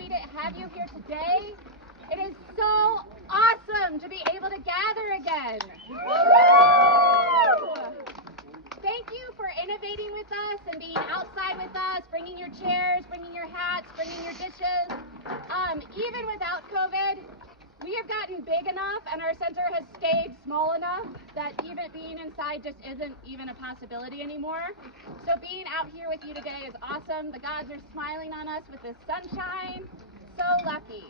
happy to have you here today. It is so awesome to be able to gather again. Thank you for innovating with us and being outside with us, bringing your chairs, bringing your hats, bringing your dishes. Even without COVID, we have gotten big enough and our center has stayed small enough that even being inside just isn't even a possibility anymore. So being out here with you today is awesome. The gods are smiling on us with the sunshine. So lucky.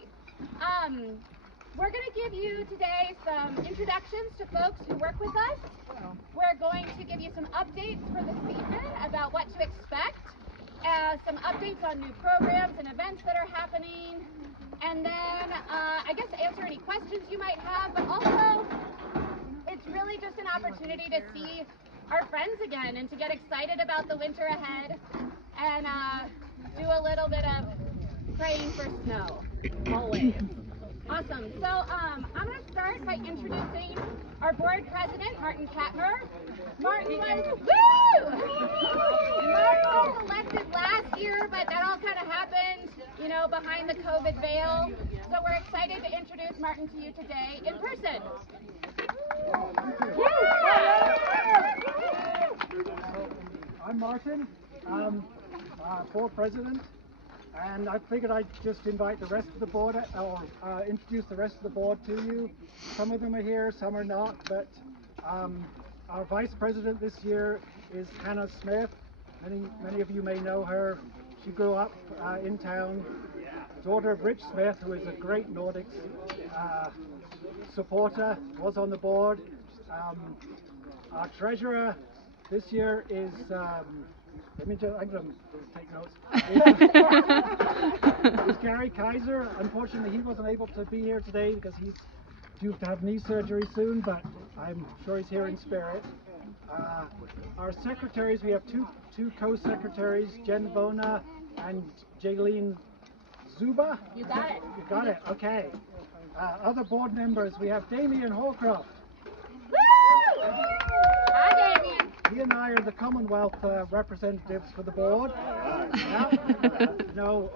We're going to give you today some introductions to folks who work with us. We're going to give you some updates for the season about what to expect, some updates on new programs and events that are happening, and then I guess answer any questions you might have, but also it's really just an opportunity to see our friends again and to get excited about the winter ahead and do a little bit of praying for snow, always. Awesome. So I'm going to start by introducing our board president, Martin Katmer. Martin was elected last year, but that all kind of happened, you know, behind the COVID veil. So we're excited to introduce Martin to you today in person. I'm Martin, board president. And I figured I'd just invite the rest of the board, or introduce the rest of the board to you. Some of them are here, some are not, but our vice president this year is Hannah Smith. Many of you may know her. She grew up in town, daughter of Rich Smith, who is a great Nordics supporter, was on the board. Our treasurer this year is I'm going to take notes. It's Gary Kaiser. Unfortunately, he wasn't able to be here today because he's due to have knee surgery soon, but I'm sure he's here in spirit. Our secretaries, we have two co-secretaries, Jen Bona and Jaylene Zuba. You got it. You got it, okay. Other board members, we have Damien Holcroft. Hi, Damien. He and I are the Commonwealth representatives for the board. Yeah.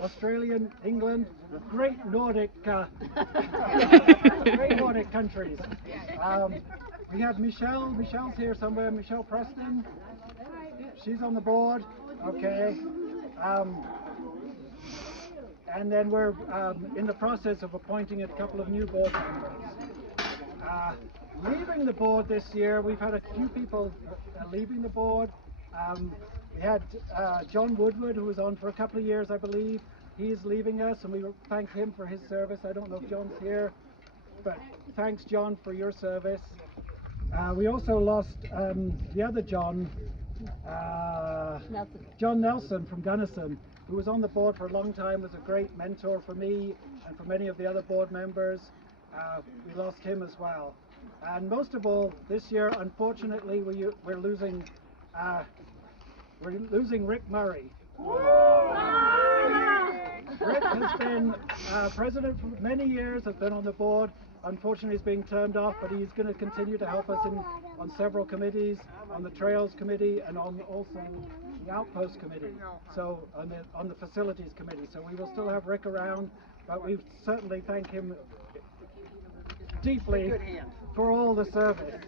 Australian, England, great Nordic countries. We have Michelle. Michelle's here somewhere. Michelle Preston. She's on the board. Okay. And then we're in the process of appointing a couple of new board members. Leaving the board this year, we've had a few people leaving the board. We had John Woodward, who was on for a couple of years, I believe. He's leaving us, and we thank him for his service. I don't know if John's here, but thanks, John, for your service. We also lost the other John, John Nelson from Gunnison, who was on the board for a long time, was a great mentor for me and for many of the other board members. We lost him as well. And most of all, this year, unfortunately, we're losing Rick Murray. Rick has been president for many years, has been on the board. Unfortunately, he's being termed off, but he's going to continue to help us on several committees, on the Trails Committee and on also the Outpost Committee, so on the Facilities Committee. So we will still have Rick around, but we certainly thank him deeply for all the service.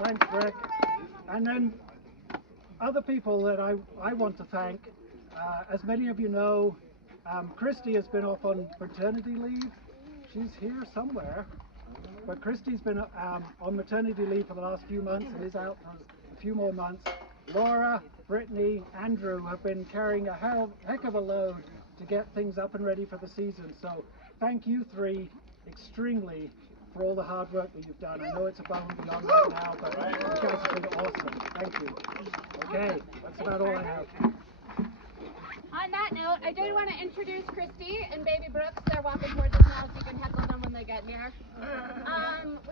Thanks, Rick. And then other people that I want to thank, as many of you know, Christy has been off on maternity leave. She's here somewhere, but Christy's been on maternity leave for the last few months and is out for a few more months. Laura, Brittany, Andrew have been carrying a heck of a load to get things up and ready for the season. So thank you three extremely for all the hard work that you've done. I know it's above and beyond right now, but you guys have been awesome. Thank you. Okay, that's about all I have. On that note, I did want to introduce Christy and Baby Brooks. They're walking towards us now, so you can heckle them when they get near.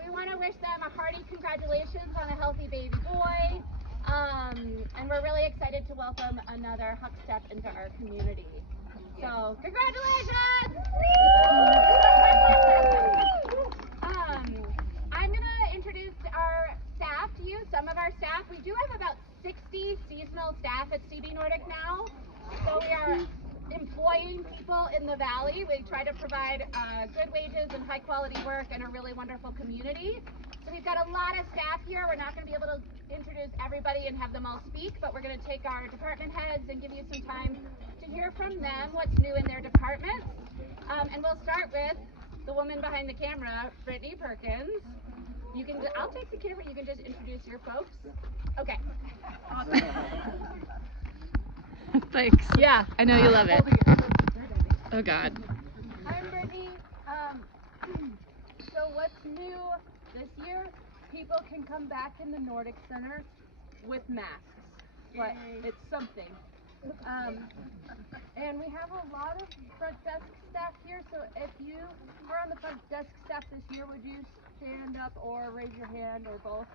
We want to wish them a hearty congratulations on a healthy baby boy. And we're really excited to welcome another Huck Step into our community. So, congratulations! I'm going to introduce our staff to you, some of our staff. We do have about 60 seasonal staff staff at CB Nordic now. So we are employing people in the valley. We try to provide good wages and high quality work and a really wonderful community. So we've got a lot of staff here. We're not going to be able to introduce everybody and have them all speak, but we're going to take our department heads and give you some time to hear from them what's new in their departments. And we'll start with the woman behind the camera, Brittany Perkins. You can, I'll take the camera. You can just introduce your folks. Okay. Awesome. Thanks. Yeah, I know you love it. Oh God. I'm Brittany. So what's new this year? People can come back in the Nordic Center with masks, but it's something. And we have a lot of front desk staff here, so if you are on the front desk staff this year, would you stand up or raise your hand or both?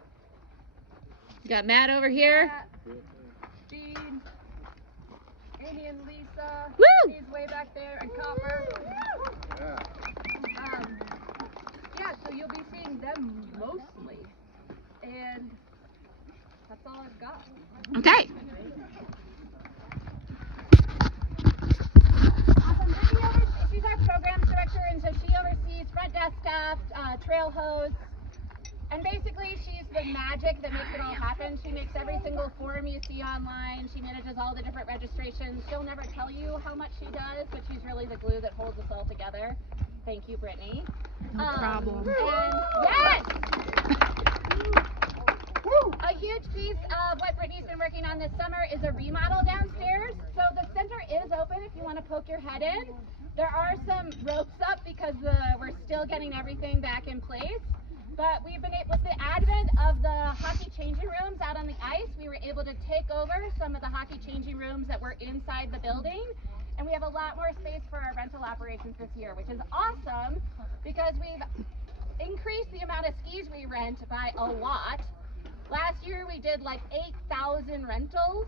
You got Matt over here. Matt, Jean, Amy and Lisa. Woo! He's way back there, and Katmer. Yeah, so you'll be seeing them mostly, and that's all I've got. Okay. Awesome. She's our programs director, and so she oversees front desk staff, trail hose, and basically she's the magic that makes it all happen. She makes every single form you see online. She manages all the different registrations. She'll never tell you how much she does, but she's really the glue that holds us all together. Thank you, Brittany. No problem. And yes! A huge piece of what Brittany's been working on this summer is a remodel downstairs. So the center is open if you want to poke your head in. There are some ropes up because we're still getting everything back in place. But we've been able, with the advent of the hockey changing rooms out on the ice, we were able to take over some of the hockey changing rooms that were inside the building. And we have a lot more space for our rental operations this year, which is awesome because we've increased the amount of skis we rent by a lot. Last year we did like 8,000 rentals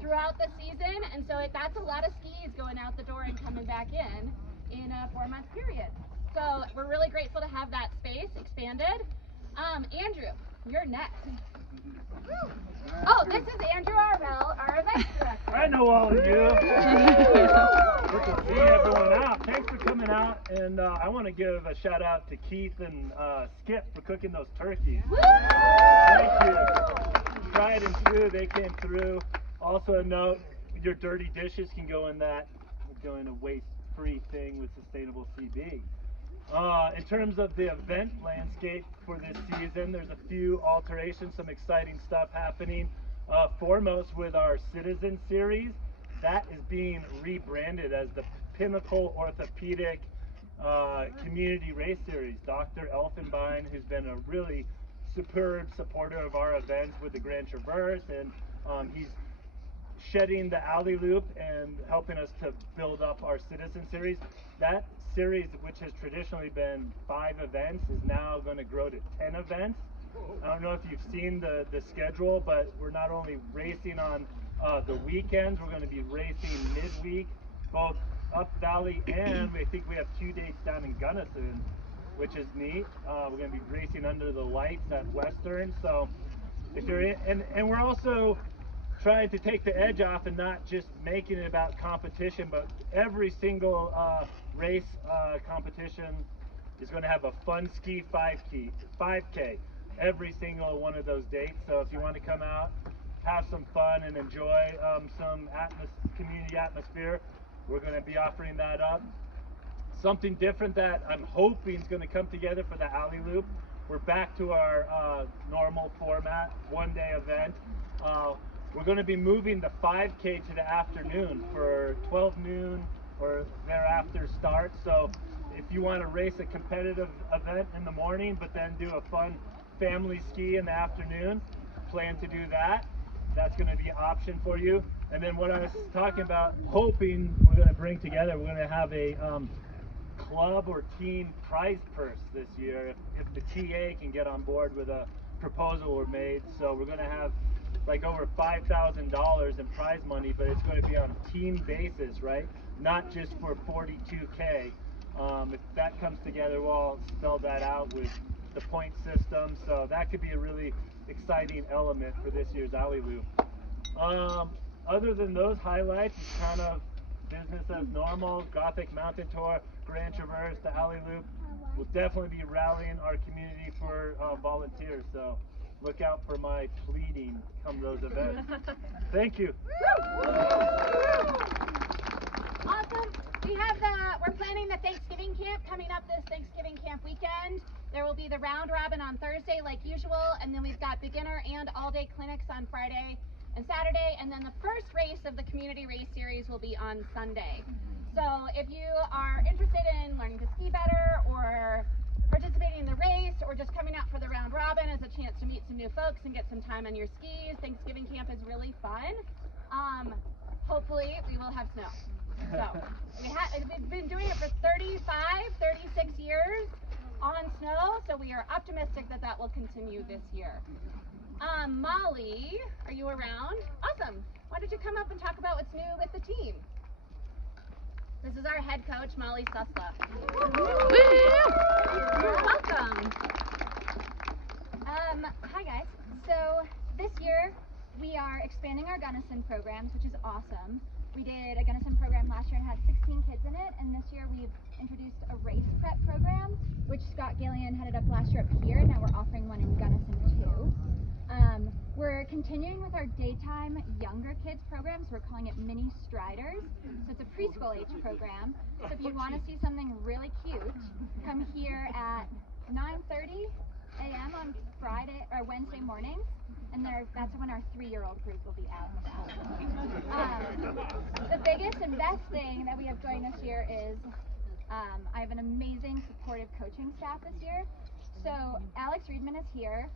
throughout the season, and so that's a lot of skis going out the door and coming back in a 4-month period. So we're really grateful to have that space expanded. Andrew, you're next. Oh, this is Andrew Arvell, our events director. I know all of you. Good to see everyone out. Thanks for coming out, and I want to give a shout out to Keith and Skip for cooking those turkeys. Woo! Thank you. Tried and true, they came through. Also a note, your dirty dishes can go in a waste-free thing with Sustainable CB. In terms of the event landscape for this season, there's a few alterations, some exciting stuff happening. Foremost with our Citizen Series, that is being rebranded as the Pinnacle Orthopedic Community Race Series. Dr. Elfenbein, who's been a really superb supporter of our events with the Grand Traverse, and he's shedding the alley loop and helping us to build up our Citizen Series. That series, which has traditionally been 5 events, is now going to grow to 10 events. I don't know if you've seen the schedule, but we're not only racing on the weekends, we're going to be racing midweek, both up valley, and I think we have 2 dates down in Gunnison, which is neat. We're going to be racing under the lights at Western. So if you're in, and we're also trying to take the edge off and not just making it about competition, but every single race competition is going to have a fun ski 5K every single one of those dates. So if you want to come out, have some fun and enjoy some community atmosphere, we're going to be offering that up. Something different that I'm hoping is going to come together for the Alley Loop. We're back to our normal format, 1-day event. We're going to be moving the 5K to the afternoon for 12 noon or thereafter start. So if you want to race a competitive event in the morning, but then do a fun family ski in the afternoon, plan to do that. That's going to be an option for you. And then what I was talking about, hoping we're going to bring together, we're going to have a club or team prize purse this year if the TA can get on board with a proposal we're made. So we're going to have like over $5,000 in prize money, but it's going to be on a team basis, right? Not just for 42K. If that comes together, we'll spell that out with the point system. So that could be a really exciting element for this year's Alley Loop. Other than those highlights, it's kind of business as normal. Gothic Mountain Tour, Grand Traverse, the Alley Loop. We'll definitely be rallying our community for volunteers. So look out for my pleading come those events. Thank you. Awesome. We're planning the Thanksgiving camp coming up this Thanksgiving camp weekend. There will be the round robin on Thursday like usual, and then we've got beginner and all-day clinics on Friday and Saturday, and then the first race of the community race series will be on Sunday. So if you are interested in learning to ski better or participating in the race or just coming out for the round robin as a chance to meet some new folks and get some time on your skis, Thanksgiving camp is really fun. Hopefully we will have snow. So we've been doing it for 36 years on snow, so we are optimistic that that will continue this year. Molly, are you around? Awesome. Why don't you come up and talk about what's new with the team? This is our head coach, Molly Susla. You're welcome. Hi guys. So this year we are expanding our Gunnison programs, which is awesome. We did a Gunnison program last year and had 16 kids in it, and this year we've introduced a race prep program, which Scott Gallion headed up last year up here, and now we're offering one in Gunnison too. We're continuing with our daytime younger kids programs. We're calling it Mini Striders. So it's a preschool age program. So if you want to see something really cute, come here at 9:30 a.m. on Friday or Wednesday mornings, and that's when our 3-year-old group will be out and about. The biggest and best thing that we have going this year is I have an amazing supportive coaching staff this year. So Alex Riedman is here.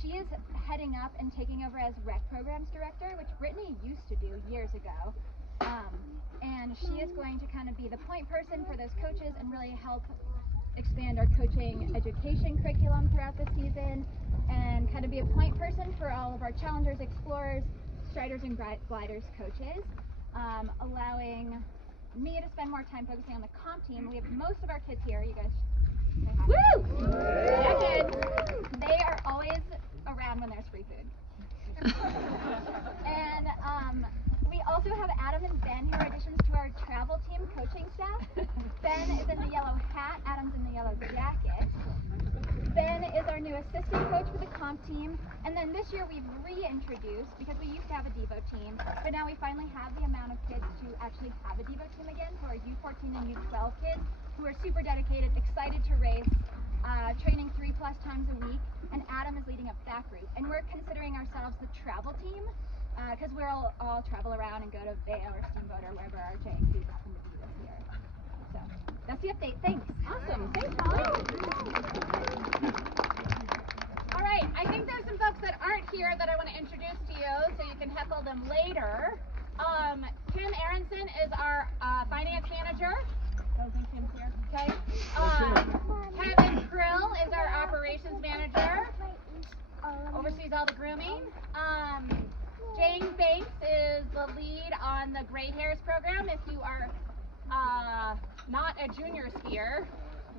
She is heading up and taking over as rec programs director, which Brittany used to do years ago. And she is going to kind of be the point person for those coaches and really help expand our coaching education curriculum throughout the season and kind of be a point person for all of our challengers, explorers, striders, and gliders coaches, allowing me to spend more time focusing on the comp team. We have most of our kids here. You guys say hi. Woo! Yeah, kids. They are always around when there's free food. And we also have Adam and Ben, who are additions to our travel team coaching staff. Ben is in the yellow hat, Adam's in the yellow jacket. Ben is our new assistant coach for the comp team. And then this year we've reintroduced, because we used to have a Devo team, but now we finally have the amount of kids to actually have a Devo team again. So our U14 and U12 kids who are super dedicated, excited to race, training 3+ times a week. And Adam is leading up that group. And we're considering ourselves the travel team, because we'll all travel around and go to Vail or Steamboat or wherever our JXCs happen to be this year. So that's the update. Thanks. Awesome. Thanks, Molly. All right. I think there's some folks that aren't here that I want to introduce to you so you can heckle them later. Kim Aronson is our finance manager. I don't think Kim's here. Okay. Kevin Krill is our operations manager. Oversees all the grooming. Jane Banks is the lead on the Gray Hairs program. If you are not a junior skier,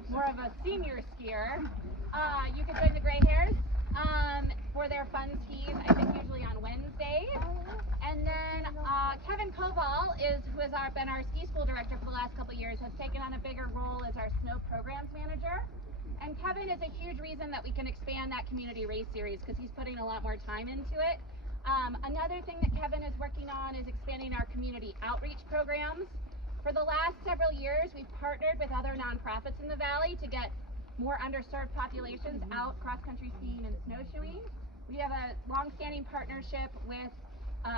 more of a senior skier, you can join the Gray Hairs for their fun skis, I think usually on Wednesdays. And then Kevin Koval who has been our ski school director for the last couple of years, has taken on a bigger role as our snow programs manager. And Kevin is a huge reason that we can expand that community race series because he's putting a lot more time into it. Another thing that Kevin is working on is expanding our community outreach programs. For the last several years, we've partnered with other nonprofits in the Valley to get more underserved populations out cross-country skiing and snowshoeing. We have a long-standing partnership with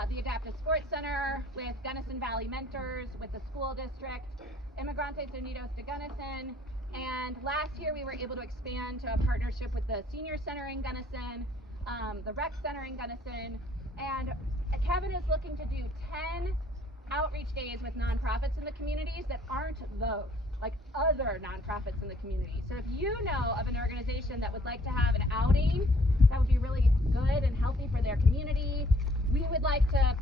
the Adaptive Sports Center, with Gunnison Valley Mentors, with the school district, Inmigrantes Unidos de Gunnison, and last year we were able to expand to a partnership with the Senior Center in Gunnison, the Rec Center in Gunnison, and Kevin is looking to do 10 outreach days with nonprofits in the communities that aren't those, like other nonprofits in the community. So if you know of an organization that would like to have an outing that would be really good and healthy for their community, we would like to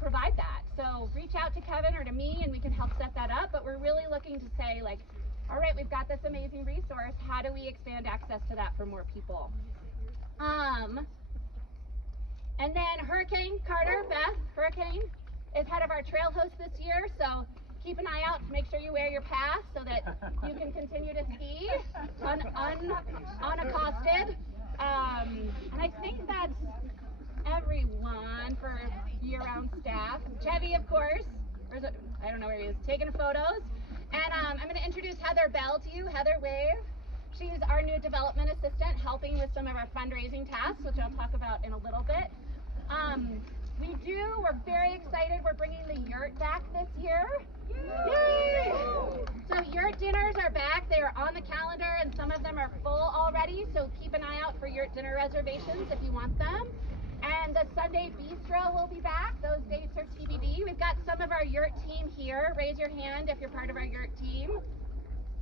provide that. So reach out to Kevin or to me and we can help set that up, but we're really looking to say, like, all right, we've got this amazing resource, how do we expand access to that for more people? And then Hurricane Carter, Beth, Hurricane, is head of our trail host this year, so keep an eye out to make sure you wear your pass so that you can continue to ski unaccosted. And I think that's everyone for year-round staff. Chevy, of course, I don't know where he is, taking photos. And I'm going to introduce Heather Bell to you. Heather, wave. She's our new development assistant, helping with some of our fundraising tasks, which I'll talk about in a little bit. We're very excited. We're bringing the yurt back this year. Yay! So yurt dinners are back. They are on the calendar, and some of them are full already. So keep an eye out for yurt dinner reservations if you want them. And the Sunday bistro will be back. Those dates are TBD. We've got some of our yurt team here. Raise your hand if you're part of our yurt team.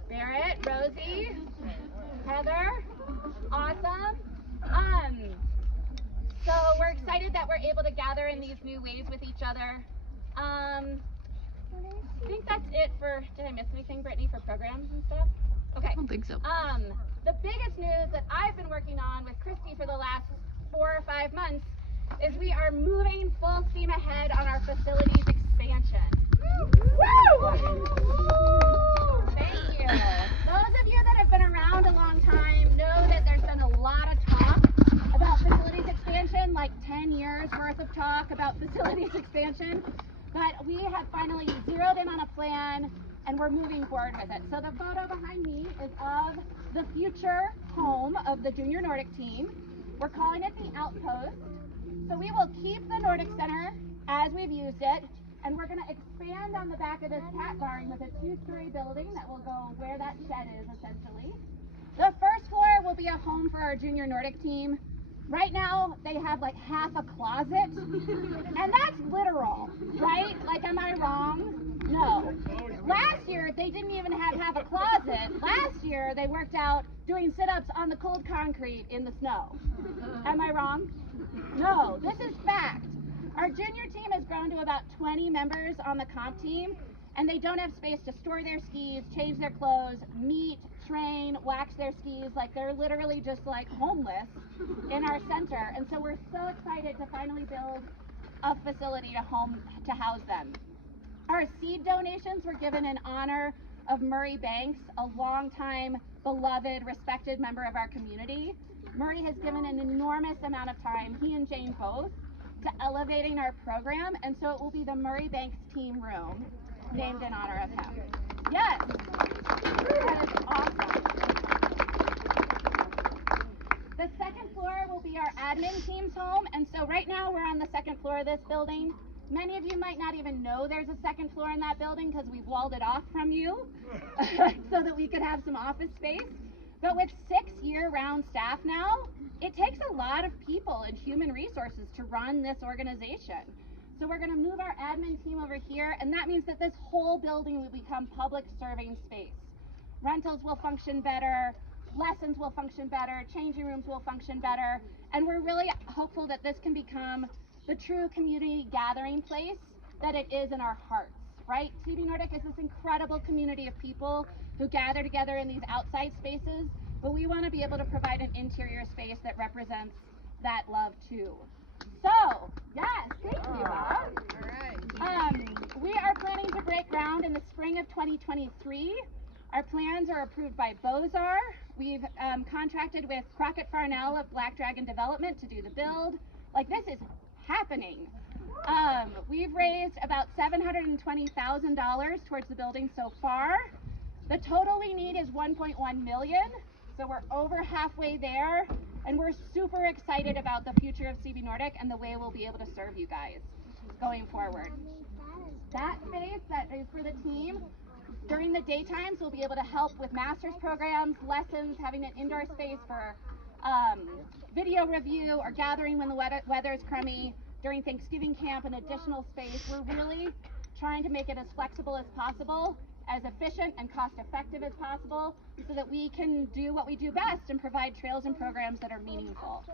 Barrett, Rosie, Heather, awesome. So we're excited that we're able to gather in these new ways with each other. I think that's it for, did I miss anything, Brittany, for programs and stuff? Okay. I don't think so. The biggest news that I've been working on with Christy for the last 4 or 5 months is we are moving full steam ahead on our facilities expansion. Woo! Thank you. Those of you that have been around a long time know that there's been a lot of talk about facilities expansion, like 10 years worth of talk about facilities expansion, but we have finally zeroed in on a plan and we're moving forward with it. So the photo behind me is of the future home of the Junior Nordic team. We're calling it the Outpost. So we will keep the Nordic Center as we've used it, and we're going to expand on the back of this cat barn with a 2-story building that will go where that shed is, essentially. The first floor will be a home for our Junior Nordic team. Right now, they have like half a closet, and that's literal, right? Like, am I wrong? No. Last year, they didn't even have half a closet. Last year, they worked out doing sit-ups on the cold concrete in the snow. Am I wrong? No, this is fact. Our junior team has grown to about 20 members on the comp team, and they don't have space to store their skis, change their clothes, meet, train, wax their skis. Like, they're literally just like homeless in our center. And so we're so excited to finally build a facility to house them. Our seed donations were given in honor of Murray Banks, a longtime beloved, respected member of our community. Murray has given an enormous amount of time, he and Jane both, to elevating our program, and so it will be the Murray Banks Team Room, named in honor of him. Yes, that is awesome. The second floor will be our admin team's home, and so right now we're on the second floor of this building. Many of you might not even know there's a second floor in that building because we walled it off from you so that we could have some office space. But with 6 year-round staff now, it takes a lot of people and human resources to run this organization. So we're going to move our admin team over here, and that means that this whole building will become public serving space. Rentals will function better, lessons will function better, changing rooms will function better, and we're really hopeful that this can become the true community gathering place that it is in our hearts, right? CB Nordic is this incredible community of people who gather together in these outside spaces, but we want to be able to provide an interior space that represents that love too. So, yes, thank you, Bob. All right. We are planning to break ground in the spring of 2023. Our plans are approved by Bozar. We've contracted with Crockett Farnell of Black Dragon Development to do the build. Like, this is happening. We've raised about $720,000 towards the building so far. The total we need is $1.1 million, so we're over halfway there, and we're super excited about the future of CB Nordic and the way we'll be able to serve you guys going forward. That space that is for the team, during the daytimes we'll be able to help with master's programs, lessons, having an indoor space for video review or gathering when the weather is crummy. During Thanksgiving camp, an additional space. We're really trying to make it as flexible as possible, as efficient and cost effective as possible, so that we can do what we do best and provide trails and programs that are meaningful.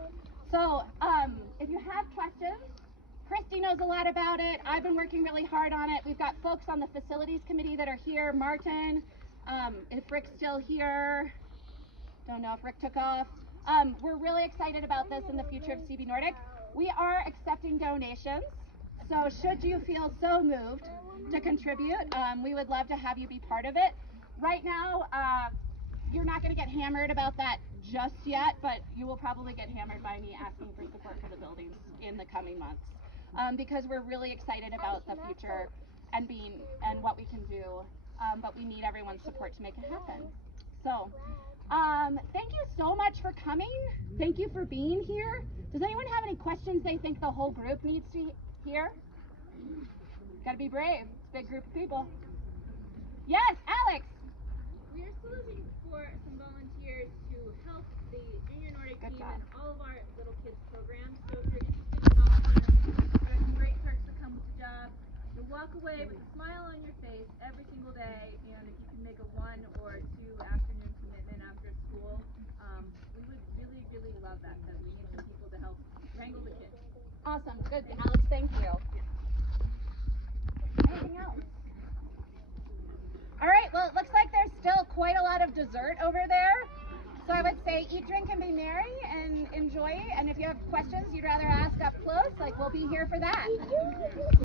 So if you have questions, Christy knows a lot about it. I've been working really hard on it. We've got folks on the facilities committee that are here. Martin, if Rick's still here, don't know if Rick took off. We're really excited about this and the future of CB Nordic. We are accepting donations, So should you feel so moved to contribute, we would love to have you be part of it. Right now, you're not going to get hammered about that just yet, but you will probably get hammered by me asking for support for the buildings in the coming months, because we're really excited about the future and what we can do, but we need everyone's support to make it happen. So thank you so much for coming. Thank you for being here. Does anyone have any questions they think the whole group needs to hear? Gotta be brave. It's a big group of people. Yes, Alex. We are still looking for some volunteers to help the Junior Nordic team and all of our little kids programs. So if you're interested in volunteering, there are some great perks that come with the job. You'll walk away with a smile on your face every single day, and if you can make a 1 or 2 afternoon commitment after school, we would really, really love that, because we need some people to help wrangle the kids. Awesome. Good, Alex. Thank you. Anything else? All right, well, it looks like there's still quite a lot of dessert over there. So I would say eat, drink, and be merry and enjoy. And if you have questions you'd rather ask up close, like, we'll be here for that.